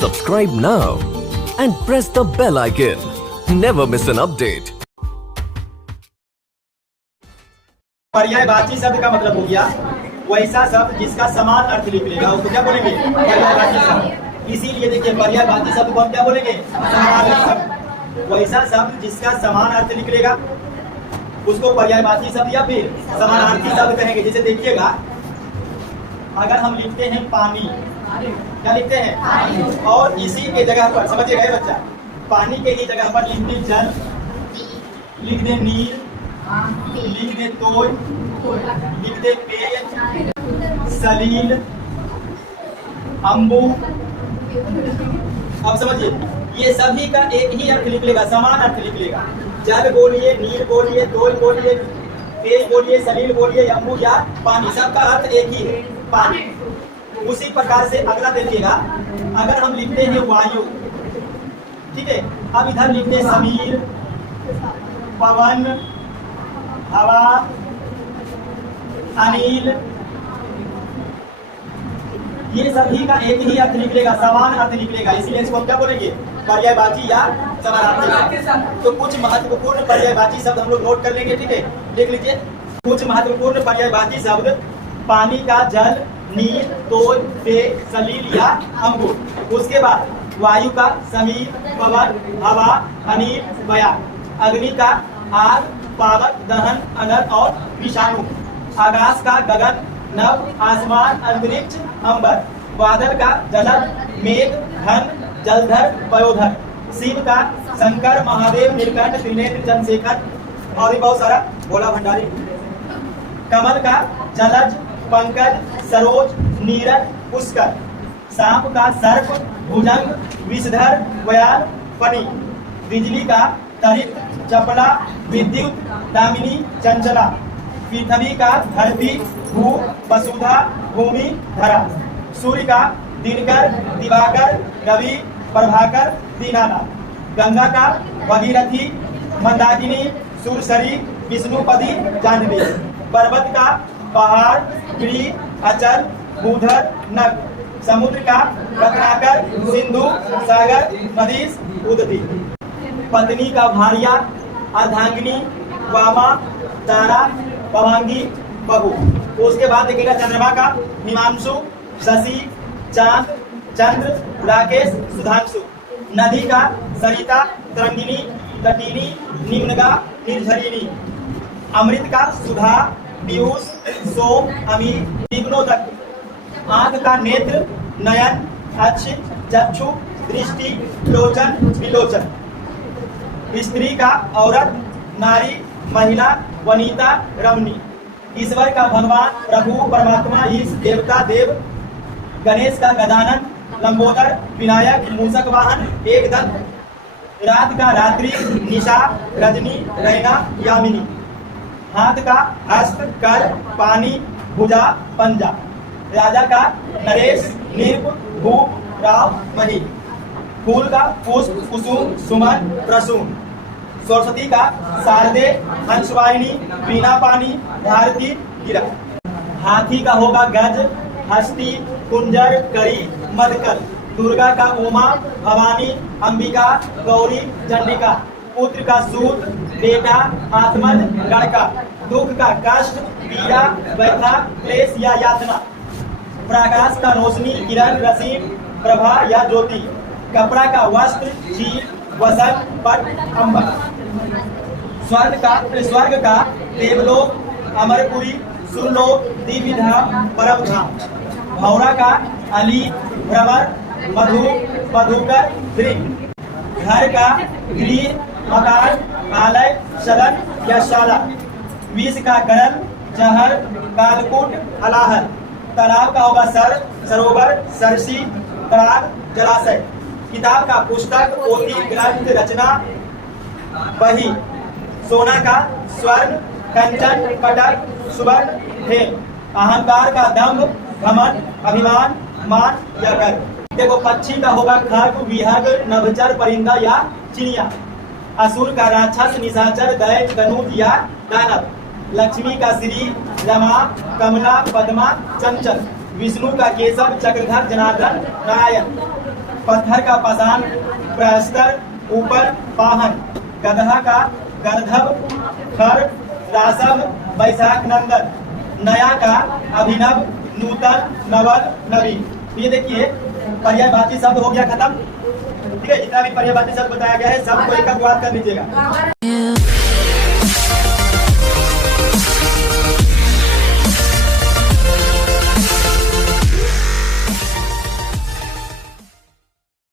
Subscribe now and press the bell icon. Never miss an update. पर्यायवाची शब्द का मतलब हो गया वैसा शब्द जिसका समान अर्थ निकलेगा, उसको क्या बोलेंगे? पर्यायवाची शब्द। इसीलिए देखिए पर्यायवाची शब्द को हम क्या बोलेंगे? समानार्थी शब्द। वैसा शब्द जिसका समान अर्थ निकलेगा उसको पर्यायवाची शब्द या फिर समानार्थी शब्द कहेंगे। जैसे देखिएगा, अगर हम लिखते हैं पानी, क्या लिखते हैं? और इसी के जगह पर समझिएगा बच्चा, पानी के ही जगह पर लिख दे जल, लिख दे नीर, लिख दे तोय, लिख दे पेय, सलील, अम्बू। अब समझिए ये सभी का एक ही अर्थ निकलेगा, समान अर्थ निकलेगा। जल बोलिए, नीर बोलिए, तोय बोलिए, पेय बोलिए, सलील बोलिए, अम्बू या पानी, सबका अर्थ एक ही है, पानी। उसी प्रकार से अगला देखिएगा, अगर हम लिखते हैं वायु, ठीक है, अब इधर लिखते हैं समीर, पवन, हवा, अनिल, ये सभी का एक ही अर्थ निकलेगा, समान अर्थ निकलेगा। इसलिए इसको हम क्या बोलेंगे? पर्यायवाची या समानार्थी। तो कुछ महत्वपूर्ण पर्यायवाची शब्द हम लोग नोट कर लेंगे, ठीक है, लिख लीजिए। कुछ महत्वपूर्ण पर्यायवाची शब्द: पानी का जल, नीर, तोय, पेय, सलील या अंगूर। उसके बाद वायु का समीर, पवन, हवा, अनिल, वायु। अग्नि का आग, पावक, दहन, अनल और विषाणु। आकाश का गगन, नभ, आसमान, अंतरिक्ष, अंबर। बादल का जलद, मेघ, घन, जलधर, पयोधर। शिव का शंकर, महादेव, नीलकंठ, त्रिनेत्र, चंद्रशेखर और भी बहुत सारा, भोला भंडारी। कमल का जलज, पंकज, सरोज, नीरज, पुष्कर। सांप का सर्प, भुजंग, विषधर, व्याल, फणी। बिजली का तरित, चपला, विद्युत, दामिनी, चंचला। पृथ्वी का धरती, भू, वसुधा, भूमि, धरा। सूर्य का दिनकर, दिवाकर, रवि, प्रभाकर, दीनानाथ। गंगा का भगीरथी, मंदाकिनी, सुरसरी, विष्णुपदी, जाह्नवी। पर्वत का पहाड़, गिरि, अचल, भूधर, नग। समुद्र का रत्नाकर, सिंधु, सागर, नदीस, उदती। पत्नी का भार्या, अर्धांगिनी, वामा, तारा, पवांगी, बहू। उसके बाद देखिएगा चंद्रमा का हिमांशु, शशि, चांद, चंद्र, राकेश, सुधांशु। नदी का सरिता, तरंगिनी, तटिनी, निम्नगा, निर्झरिणी। अमृत का सुधा, पीयूष, सोम, अमी, विघ्नोदक। आंख का नेत्र, नयन, अक्ष, चक्षु, दृष्टि, लोचन, विलोचन। स्त्री का औरत, नारी, महिला, वनिता, रमणी। ईश्वर का भगवान, प्रभु, परमात्मा, ईश, देवता, देव। गणेश का गजानन, लंबोदर, विनायक, मूषक वाहन, एकदंत। रात का रात्रि, निशा, रजनी, रैना, यामिनी। हाथ का हस्त, कर, पानी, भुजा, पंजा। राजा का नरेश, नीप, भूप, राव, मही। फूल का पुष्प, कुसुम, सुमन, प्रसून। सरस्वती का शारदे, हंसवाहिनी, वीणा पानी, भारती, गिरा। हाथी का होगा गज, हस्ती, कुंजर, करी, मदकल। दुर्गा का उमा, भवानी, अंबिका, गौरी, चंडिका। पुत्र का सूत, बेटा, आत्मज, लड़का। दुख का कष्ट, पीड़ा, व्यथा, क्लेश या यातना। प्रकाश का रोशनी, किरण, रसीम, प्रभा या ज्योति। कपड़ा का वस्त्र, चील, वसंत, पट, अंबर। स्वर्ग का देवलोक, अमरपुरी, सुरलोक, दिव्य धाम, परम धाम। भौरा का अली, भ्रमर, मधु, मधुकर, दृढ़। घर का गृह, मकान, आलय, सदन या शाला। विष का गरल, जहर, कालकूट, हलाहल। तालाब का होगा सर, सरोवर, सरसी, तड़ाग, जलाशय। किताब का पुस्तक, पोथी, ग्रंथ, रचना, बही। सोना का स्वर्ण, कंचन, कटक, सुवर्ण, हेम। अहंकार का दंभ, घमंड, अभिमान, मान या गर्व। देखो पक्षी का होगा खग, विहग, नभचर, परिंदा या चिड़िया। असुर का राक्षस, निशाचर, दैत्य, दनूत या दानव। लक्ष्मी का श्री, रमा, कमला, पद्मा, चंचल। विष्णु का केशव, चक्रधर, जनार्दन, नारायण। पत्थर का पाषाण, प्रस्तर ऊपर पाहन, गधा का गर्धव, खर रासव, वैशाख नंदन, नया का अभिनव, नूतन, नवल, नवीन। तो ये देखिए पर्यायवाची शब्द हो गया खत्म। ठीक है, जितना भी पर्यायवाची शब्द बताया गया है सबको एक बात कर लीजिएगा।